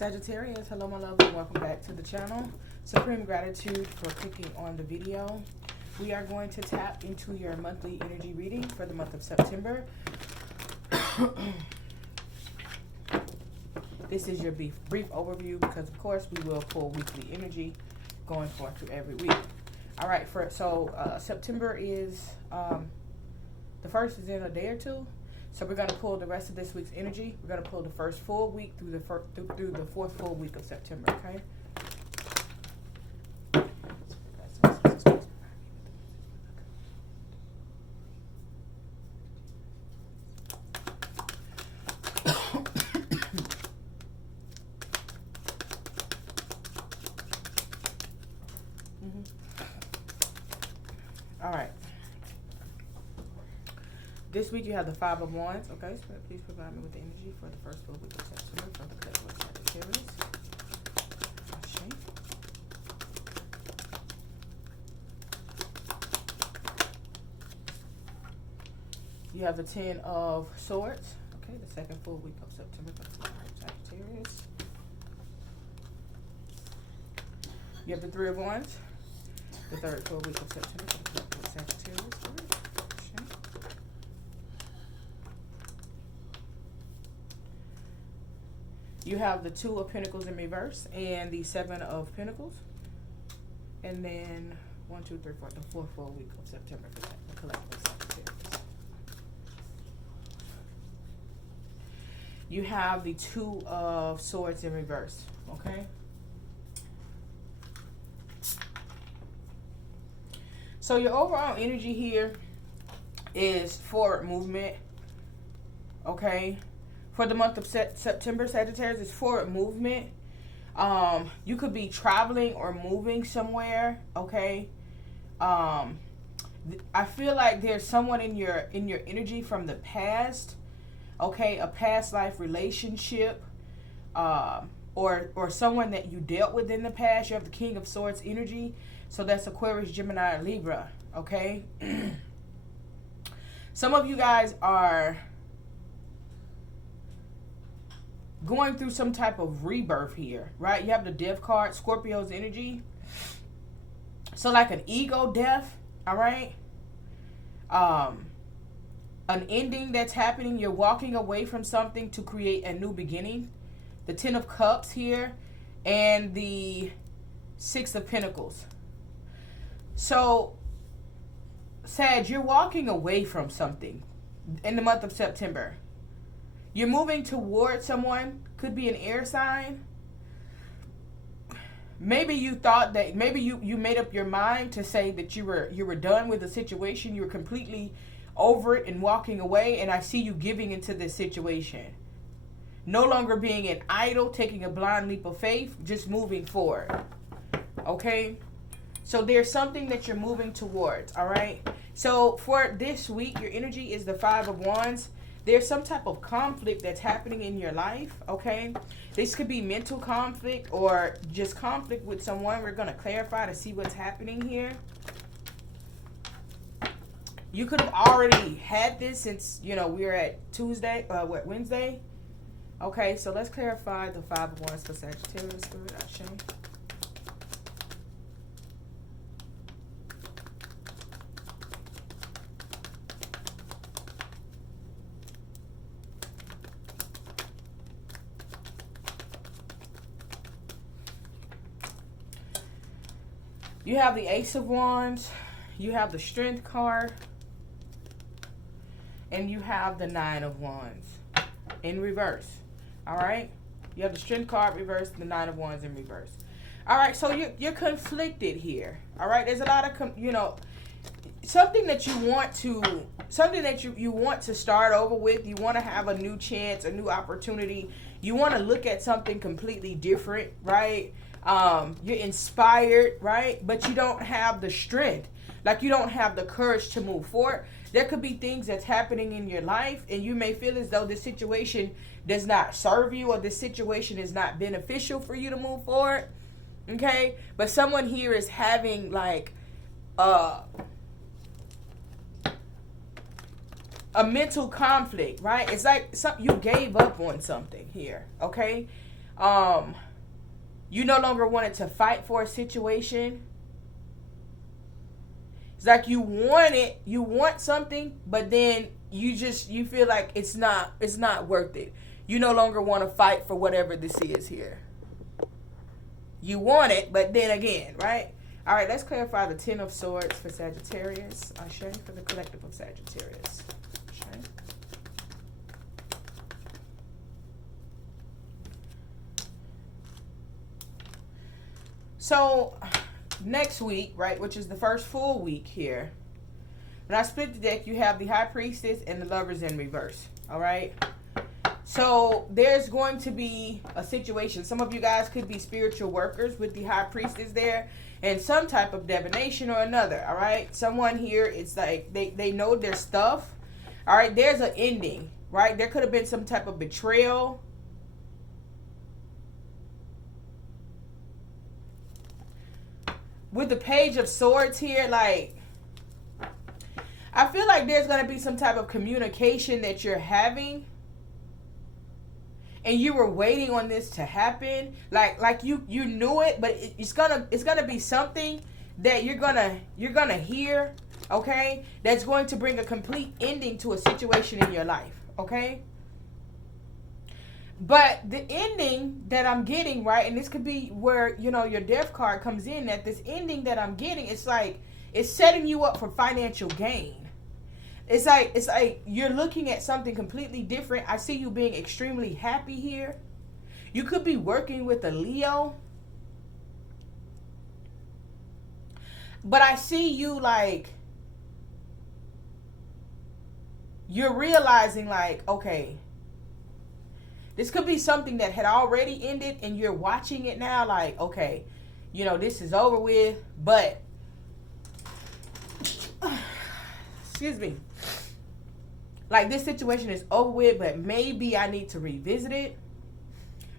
Sagittarius, hello my love and welcome back to the channel. Supreme gratitude for clicking on the video. We are going to tap into your monthly energy reading for the month of September. This is your brief overview because of course we will pull weekly energy going forth through every week. All right, September is the first is in a day or two. So we're going to pull the rest of this week's energy. We're going to pull the first full week through the fourth full week of September, okay? All right. This week you have the Five of Wands. Okay, so please provide me with the energy for the first full week of September for the collective Sagittarius. You have the Ten of Swords. Okay, the second full week of September for the collective Sagittarius. You have the Three of Wands. The third full week of September for the collective Sagittarius. You have the Two of Pentacles in reverse and the Seven of Pentacles. And then 1, 2, 3, 4, the fourth full week of September for the collective Sagittarius. You have the Two of Swords in reverse, okay? So your overall energy here is forward movement, okay? For the month of September, Sagittarius, is forward movement. You could be traveling or moving somewhere, okay? I feel like there's someone in your energy from the past, okay? A past life relationship, or someone that you dealt with in the past. You have the King of Swords energy, so that's Aquarius, Gemini, or Libra, okay? Some of you guys are going through some type of rebirth here, right? You have the Death card, Scorpio's energy. So like an ego death, all right? An ending that's happening. You're walking away from something to create a new beginning. The Ten of Cups here and the Six of Pentacles. So, Sag, you're walking away from something in the month of September. You're moving towards someone, could be an air sign. Maybe you thought that, maybe you made up your mind to say that you were done with the situation. You were completely over it and walking away. And I see you giving into this situation. No longer being an idol, taking a blind leap of faith, just moving forward. Okay? So there's something that you're moving towards, all right? So for this week, your energy is the Five of Wands. There's some type of conflict that's happening in your life, okay? This could be mental conflict or just conflict with someone. We're going to clarify to see what's happening here. You could have already had this since, you know, we're at Wednesday. Okay, so let's clarify the Five of Wands for Sagittarius. Spirit, Ashe. You have the Ace of Wands, you have the Strength card, and you have the Nine of Wands in reverse. All right? You have the Strength card reversed, the Nine of Wands in reverse. All right, so you're conflicted here. All right? There's a lot of, something that you want to start over with. You want to have a new chance, a new opportunity. You want to look at something completely different, right? You're inspired, right? But you don't have the strength. Like you don't have the courage to move forward. There could be things that's happening in your life and you may feel as though this situation does not serve you or this situation is not beneficial for you to move forward. Okay? But someone here is having like a mental conflict, right? It's like you gave up on something here, okay? You no longer wanted to fight for a situation. It's like you want something, but then you feel like it's not worth it. You no longer want to fight for whatever this is here. You want it, but then again, right? All right, let's clarify the 10 of Swords for Sagittarius. Ashe for the collective of Sagittarius. Ashe. So, next week, right, which is the first full week here, when I split the deck, you have the High Priestess and the Lovers in reverse, all right? So, there's going to be a situation. Some of you guys could be spiritual workers with the High Priestess there and some type of divination or another, all right? Someone here, it's like they know their stuff, all right? There's an ending, right? There could have been some type of betrayal. With the Page of Swords here, like, I feel like there's going to be some type of communication that you're having. And you were waiting on this to happen. Like you knew it, but it's gonna be something that you're gonna hear, okay? That's going to bring a complete ending to a situation in your life, okay? But the ending that I'm getting, right, and this could be where, you know, your death card comes in, that this ending that I'm getting, it's like, it's setting you up for financial gain. It's like you're looking at something completely different. I see you being extremely happy here. You could be working with a Leo. But I see you like, you're realizing like, okay, this could be something that had already ended and you're watching it now like, okay, you know, this is over with, but, excuse me, like this situation is over with, but maybe I need to revisit it.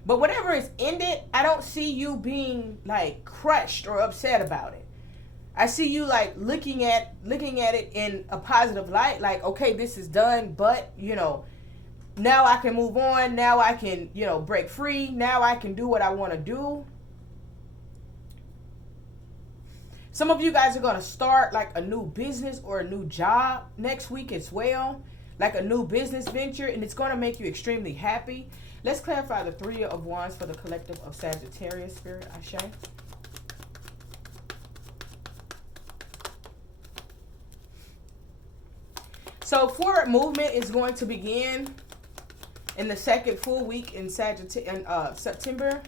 But whatever is ended, I don't see you being like crushed or upset about it. I see you like looking at it in a positive light, like, okay, this is done, but, you know, now I can move on. Now I can, you know, break free. Now I can do what I want to do. Some of you guys are going to start like a new business or a new job next week as well. Like a new business venture, and it's going to make you extremely happy. Let's clarify the 3 of Wands for the collective of Sagittarius, Spirit, Ashe. So forward movement is going to begin in the second full week in September.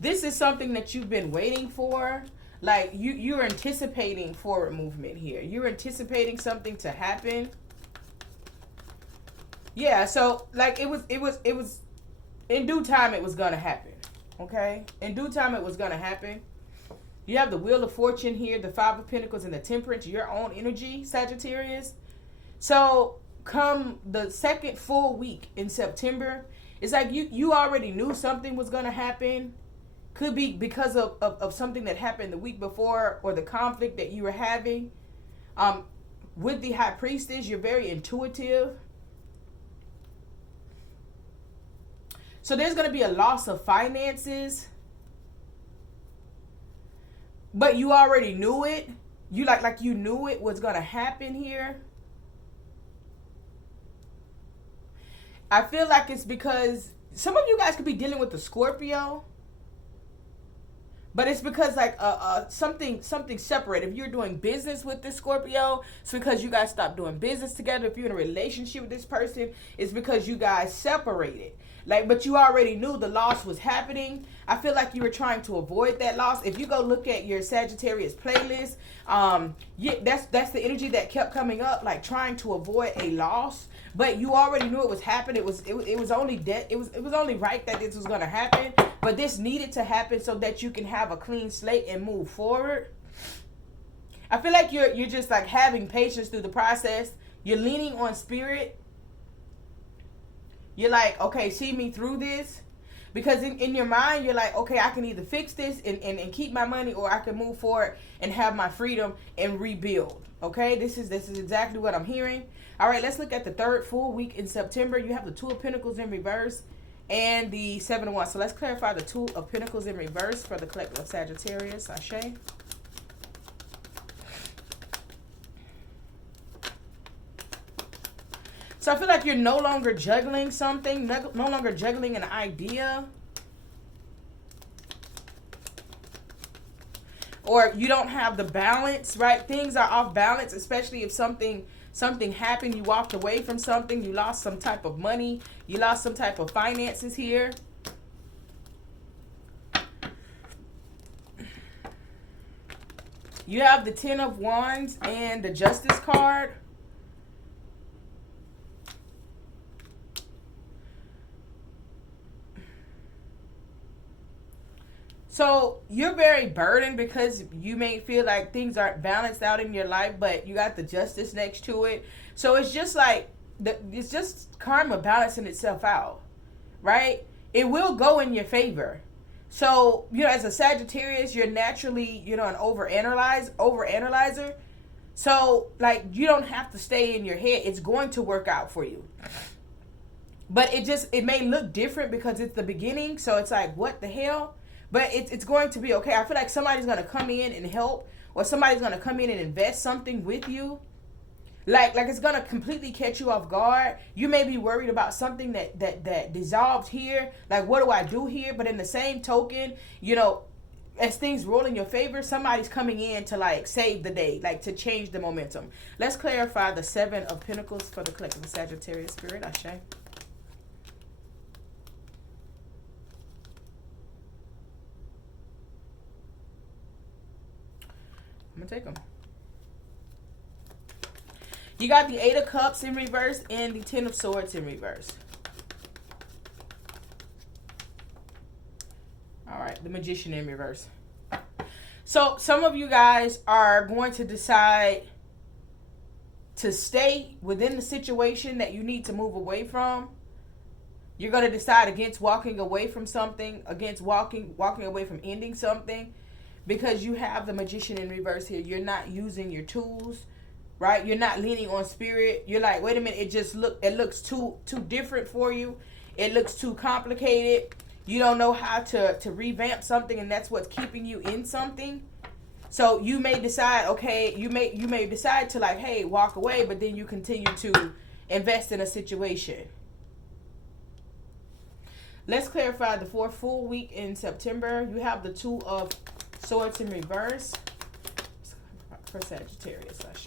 This is something that you've been waiting for. Like you're anticipating forward movement here. You're anticipating something to happen. Yeah, so like it was in due time it was gonna happen. Okay? In due time it was gonna happen. You have the Wheel of Fortune here, the 5 of Pentacles, and the Temperance, your own energy, Sagittarius. So come the second full week in September, it's like you already knew something was gonna happen. Could be because of something that happened the week before or the conflict that you were having. With the High Priestess, you're very intuitive. So there's going to be a loss of finances. But you already knew it. You like you knew it was going to happen here. I feel like it's because some of you guys could be dealing with the Scorpio. But it's because like something separate. If you're doing business with this Scorpio, it's because you guys stopped doing business together. If you're in a relationship with this person, it's because you guys separated. Like, but you already knew the loss was happening. I feel like you were trying to avoid that loss. If you go look at your Sagittarius playlist, yeah, that's the energy that kept coming up, like trying to avoid a loss. But you already knew it was happening. It was only only right that this was gonna happen. But this needed to happen so that you can have a clean slate and move forward. I feel like you're just like having patience through the process. You're leaning on spirit. You're like, okay, see me through this. Because in your mind, you're like, okay, I can either fix this and keep my money, or I can move forward and have my freedom and rebuild. Okay, this is exactly what I'm hearing. All right, let's look at the third full week in September. You have the Two of Pentacles in reverse and the Seven of Wands. So let's clarify the Two of Pentacles in reverse for the collective of Sagittarius. Ashe. So I feel like you're no longer juggling something, no longer juggling an idea. Or you don't have the balance, right? Things are off balance, especially if something happened, you walked away from something, you lost some type of money, you lost some type of finances here. You have the Ten of Wands and the Justice card. So you're very burdened because you may feel like things aren't balanced out in your life, but you got the Justice next to it. So it's just like, it's just karma balancing itself out, right? It will go in your favor. So, you know, as a Sagittarius, you're naturally, you know, an overanalyzer. So, like, you don't have to stay in your head. It's going to work out for you. But it may look different because it's the beginning. So it's like, what the hell? But it's going to be okay. I feel like somebody's going to come in and help, or somebody's going to come in and invest something with you. Like it's going to completely catch you off guard. You may be worried about something that dissolved here. Like, what do I do here? But in the same token, you know, as things roll in your favor, somebody's coming in to, like, save the day, like, to change the momentum. Let's clarify the Seven of Pentacles for the collective of Sagittarius spirit. Ashe. I'm going to take them. You got the Eight of Cups in reverse and the Ten of Swords in reverse. All right, the Magician in reverse. So some of you guys are going to decide to stay within the situation that you need to move away from. You're going to decide against walking away from something, against walking away from ending something, because you have the Magician in reverse here. You're not using your tools. Right? You're not leaning on spirit. You're like, wait a minute, it looks too different for you. It looks too complicated. You don't know how to revamp something, and that's what's keeping you in something. So you may decide, okay, you may decide to, like, hey, walk away, but then you continue to invest in a situation. Let's clarify the fourth full week in September. You have the Two of Swords in reverse for Sagittarius, Ashe.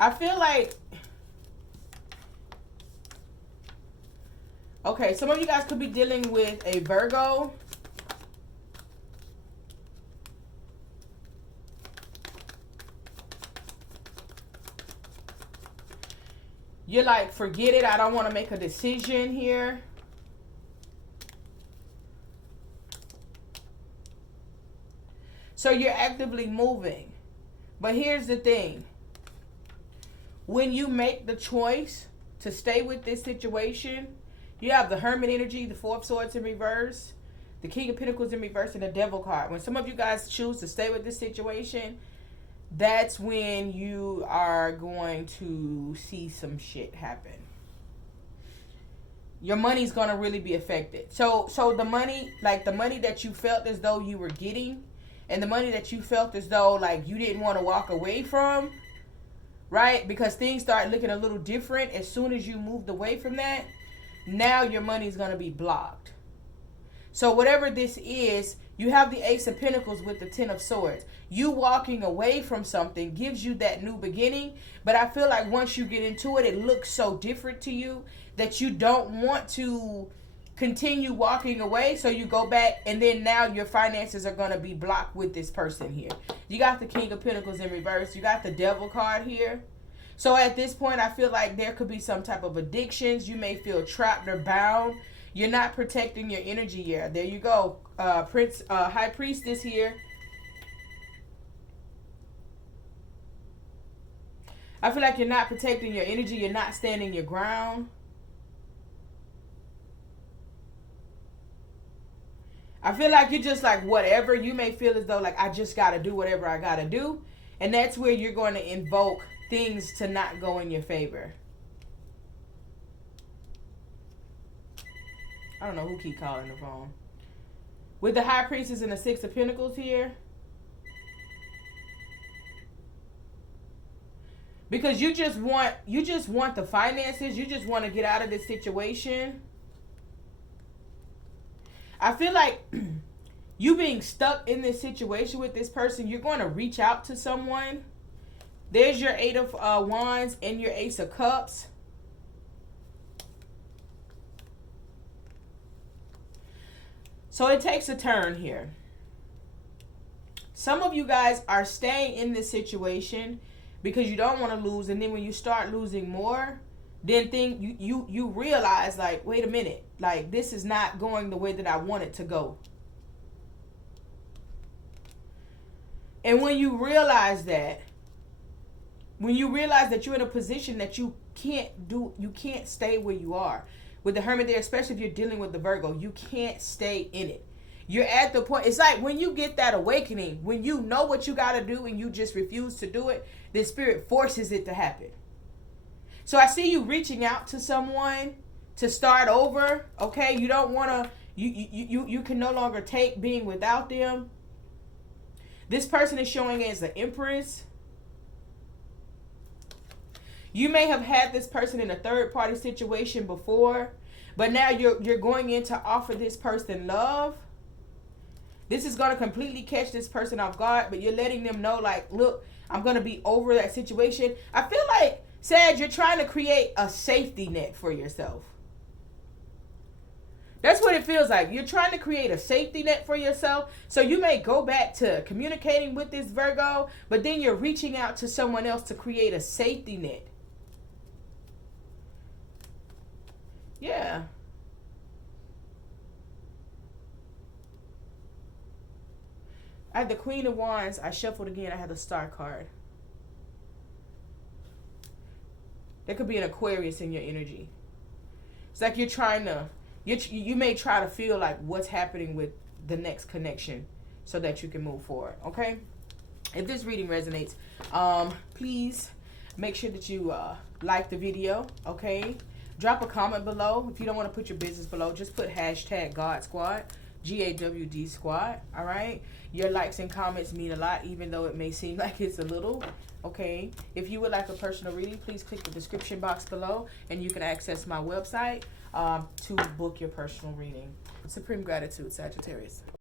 I feel like, okay, some of you guys could be dealing with a Virgo. You're like, forget it. I don't want to make a decision here. So you're actively moving. But here's the thing. When you make the choice to stay with this situation, you have the Hermit energy, the Four of Swords in reverse, the King of Pentacles in reverse, and the Devil card. When some of you guys choose to stay with this situation, that's when you are going to see some shit happen. Your money's going to really be affected. So the money, like the money that you felt as though you were getting, and the money that you felt as though, like, you didn't want to walk away from, right? Because things start looking a little different as soon as you moved away from that. Now your money's going to be blocked. So whatever this is, you have the Ace of Pentacles with the Ten of Swords. You walking away from something gives you that new beginning. But I feel like once you get into it, it looks so different to you that you don't want to continue walking away. So you go back, and then now your finances are going to be blocked with this person here. You got the King of Pentacles in reverse. You got the Devil card here. So at this point, I feel like there could be some type of addictions. You may feel trapped or bound. You're not protecting your energy here. There you go. High Priestess here. I feel like you're not protecting your energy. You're not standing your ground. I feel like you're just like whatever. You may feel as though like I just got to do whatever I got to do. And that's where you're going to invoke things to not go in your favor. I don't know who keep calling the phone. With the High Priestess and the Six of Pentacles here. Because you just want the finances. You just want to get out of this situation. I feel like you being stuck in this situation with this person, you're going to reach out to someone. There's your Eight of Wands and your Ace of Cups. So it takes a turn here. Some of you guys are staying in this situation because you don't want to lose. And then when you start losing more, then you realize like, wait a minute, like this is not going the way that I want it to go. And when you realize that you're in a position that you can't stay where you are. With the Hermit there, especially if you're dealing with the Virgo, you can't stay in it. You're at the point, it's like when you get that awakening, when you know what you got to do and you just refuse to do it, the Spirit forces it to happen. So I see you reaching out to someone to start over, okay? You don't want to, you can no longer take being without them. This person is showing as the Empress. You may have had this person in a third-party situation before, but now you're going in to offer this person love. This is going to completely catch this person off guard, but you're letting them know, like, look, I'm going to be over that situation. I feel like, Sag, you're trying to create a safety net for yourself. That's what it feels like. You're trying to create a safety net for yourself. So you may go back to communicating with this Virgo, but then you're reaching out to someone else to create a safety net. Yeah. I had the Queen of Wands. I shuffled again. I had the Star card. There could be an Aquarius in your energy. It's like you're trying to, you may try to feel like what's happening with the next connection so that you can move forward. Okay? If this reading resonates, please make sure that you like the video. Okay? Drop a comment below. If you don't want to put your business below, just put hashtag GAWD Squad, GAWD Squad. All right. Your likes and comments mean a lot, even though it may seem like it's a little. Okay. If you would like a personal reading, please click the description box below, and you can access my website to book your personal reading. Supreme gratitude, Sagittarius.